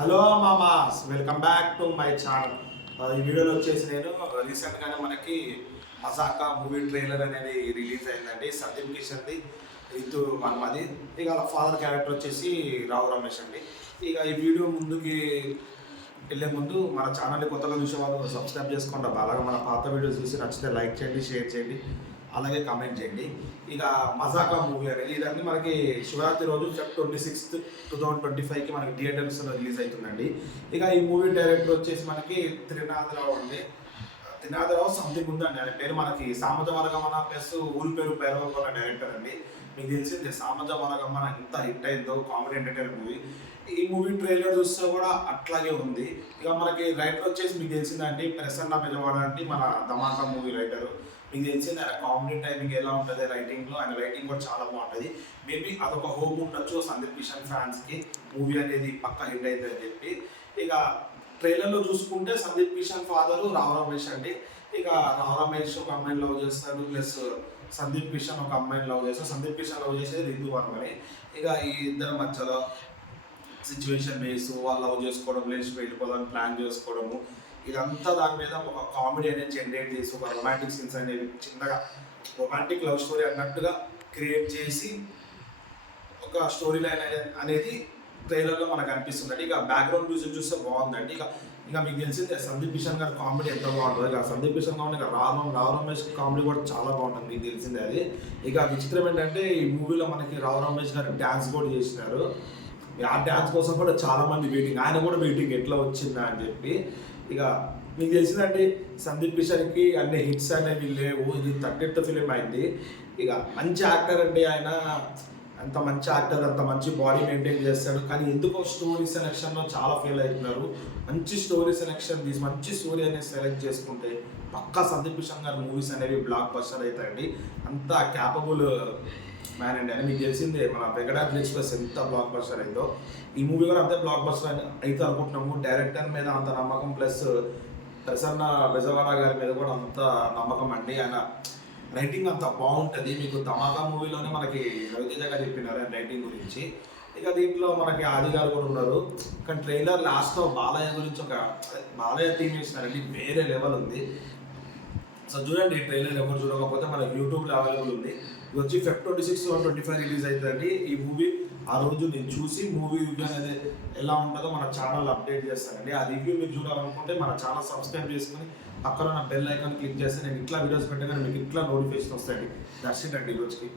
Hello మామాస్, welcome back to my channel. ఈ వీడియోలో వచ్చేసి నేను రీసెంట్గానే మనకి మజాకా మూవీ ట్రైలర్ అనేది రిలీజ్ అయిందండి. సందీప్ కిషన్ది, రితు వర్మది. ఇక వాళ్ళ ఫాదర్ క్యారెక్టర్ వచ్చేసి రావు రమేష్ అండి. ఇక ఈ వీడియో ముందుకి వెళ్ళే ముందు మన ఛానల్ని కొత్తగా చూసే వాళ్ళు సబ్స్క్రైబ్ చేసుకోండి. అలాగే మన పాత వీడియోస్ చూసి నచ్చితే లైక్ చేయండి, షేర్ చేయండి, అలాగే కామెంట్ చేయండి. ఇక మజాకా మూవీ అనేది ఇదన్నీ మనకి శివరాత్రి రోజు Feb 26, 2025కి మనకి థియేటర్స్లో రిలీజ్ అవుతుందండి. ఇక ఈ మూవీ డైరెక్టర్ వచ్చేసి మనకి త్రినాథరావు అండి. త్రినాథరావు సంథింగ్ ఉందండి. ఆయన పేరు మనకి సామత వరగమన ప్లస్ ఊరి పేరు పేరవకున్న డైరెక్టర్ అండి. మీకు తెలిసిందే సామత వరగమన ఎంత హిట్ అయిందో, కామెడీ ఎంటర్టైనర్ మూవీ. ఈ మూవీ ట్రైలర్ చూస్తే కూడా అట్లాగే ఉంది. ఇక మనకి రైటర్ వచ్చేసి మీకు తెలిసిందండి ప్రసన్న బెజవాడ అండి, మన ధమాకా మూవీ రైటరు. మీకు తెలిసింది ఆయన కామెడీ టైమింగ్ ఎలా ఉంటుంది రైటింగ్లో, ఆయన రైటింగ్ కూడా చాలా బాగుంటుంది. మేబీ అదొక హోప్ ఉండొచ్చు సందీప్ కిషన్ ఫ్యాన్స్కి, మూవీ అనేది పక్కా హిట్ అవుతుంది అని చెప్పి. ఇక ట్రైలర్లో చూసుకుంటే సందీప్ కిషన్ ఫాదరు రావు రమేష్ అండి. ఇక రావు రమేష్ ఒక అమ్మాయిని లవ్ చేస్తాడు, ప్లస్ సందీప్ కిషన్ ఒక అమ్మాయిని లవ్ చేస్తాడు. సందీప్ కిషన్ లవ్ చేసేది రితు వర్మని. ఇక ఈ ఇద్దరు మధ్యలో సిచ్యువేషన్ బేస్, వాళ్ళు లవ్ చేసుకోవడం, లేచి వెళ్ళిపోవాలని ప్లాన్ చేసుకోవడము, ఇదంతా దాని మీద ఒక కామెడీ అనేది జనరేట్ చేసి, ఒక రొమాంటిక్ సీన్స్ అనేవి చిన్నగా రొమాంటిక్ లవ్ స్టోరీ అన్నట్టుగా క్రియేట్ చేసి ఒక స్టోరీ లైన్ అనేది ట్రైలర్లో మనకు అనిపిస్తుందండి. ఇక బ్యాక్గ్రౌండ్ మ్యూజిక్ చూస్తే బాగుందండి. ఇక మీకు తెలిసిందే సందీప్ కిషన్ గారి కామెడీ ఎంత బాగుంటుంది. ఇక సందీప్ కిషన్ కామెడీ, ఇక రావు రమేష్ కామెడీ కూడా చాలా బాగుంటుంది, మీకు తెలిసిందే అది. ఇక విచిత్రం ఏంటంటే ఈ మూవీలో మనకి రావు రమేష్ గారు డ్యాన్స్ కూడా చేసినారు. ఆ డ్యాన్స్ కోసం కూడా చాలామంది వెయిటింగ్, ఆయన కూడా వెయిటింగ్ ఎట్లా వచ్చిందా అని చెప్పి. ఇక మీకు తెలిసిందండి సందీప్ కిషన్కి అన్ని హిట్స్ అనేవి లేవు. ఇది 30th ఫిలిం అయింది. ఇక మంచి యాక్టర్ అండి ఆయన, అంత మంచి యాక్టర్, అంత మంచి బాడీ మెయింటైన్ చేస్తాడు. కానీ ఎందుకో స్టోరీ సెలెక్షన్లో చాలా ఫెయిల్ అవుతున్నారు. మంచి స్టోరీ సెలెక్షన్ తీసి మంచి స్టోరీ అనేది సెలెక్ట్ చేసుకుంటే పక్కా సందీప్ కిషన్ గారి మూవీస్ అనేవి బ్లాక్ బస్టర్ అవుతాయండి. అంత క్యాపబుల్ మ్యాన్ అండి. అని మీకు తెలిసిందే మన వెంకటాద్రి ఎక్స్ప్రెస్ ఎంత బ్లాక్ బస్టర్ అయిందో, ఈ మూవీ కూడా అంతే బ్లాక్ బస్టర్ అయితే అనుకుంటున్నాము. డైరెక్టర్ మీద అంత నమ్మకం, ప్లస్ ప్రసన్న బెజవాడ గారి మీద కూడా అంత నమ్మకం అండి. ఆయన రైటింగ్ అంత బాగుంటుంది. మీకు ధమాకా మూవీలోనే మనకి రవితేజ గారు చెప్పినారు ఆయన రైటింగ్ గురించి. ఇక దీంట్లో మనకి ఆది గారు కూడా ఉన్నారు. కానీ ట్రైలర్ లాస్ట్లో బాలయ్య గురించి ఒక బాలయ్య థీమ్ వేసినారండి, వేరే లెవెల్ ఉంది. సో చూడండి, ఈ ట్రైలర్ ఎవరు చూడకపోతే మనకి యూట్యూబ్లో అవైలబుల్ ఉంది. ఇది వచ్చి Feb 26, 2025 రిలీజ్ అవుతుందండి. ఈ మూవీ ఆ రోజు నేను చూసి మూవీ రివ్యూ అనేది ఎలా ఉంటుందో మన ఛానల్ అప్డేట్ చేస్తానండి. ఆ రివ్యూ మీరు చూడాలనుకుంటే మన ఛానల్ సబ్స్క్రైబ్ చేసుకుని పక్కన ఉన్న బెల్ ఐకాన్ క్లిక్ చేస్తే నేను ఇట్లా వీడియోస్ పెట్టగానే మీకు ఇట్లా నోటిఫికేషన్ వస్తాయండి. దట్స్ ఇట్ అండి ఈరోజుకి.